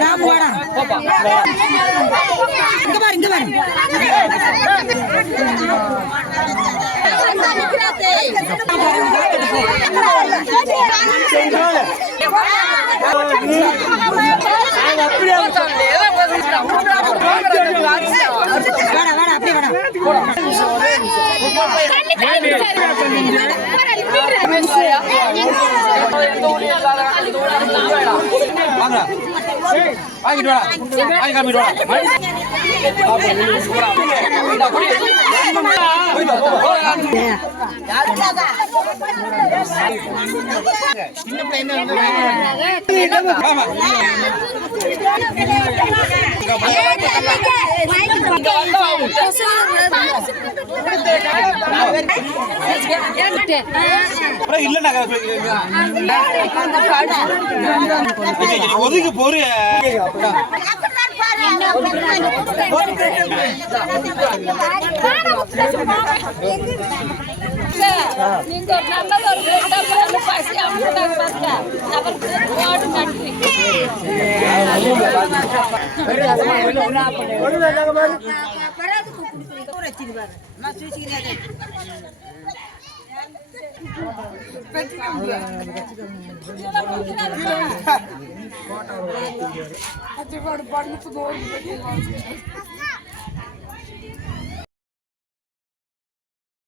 ராமுவாடா இங்க பாரு இங்க பாரு. வாடா வாடா அப்படியே வாடா. வாங்க. வாங்கிட்டு வாடா. வாங்கி காமிட்டு வாடா. ஒதுக்கு போறிய நீங்க நல்லது ஒரு கூட்டம் வந்து பசி அமுட்டாங்க பாருங்க அவருக்கு ஓடு நன்றி வச்சிருப்பாரு நான் சூசிக்கிறேன் போட்டு போடு போட்டு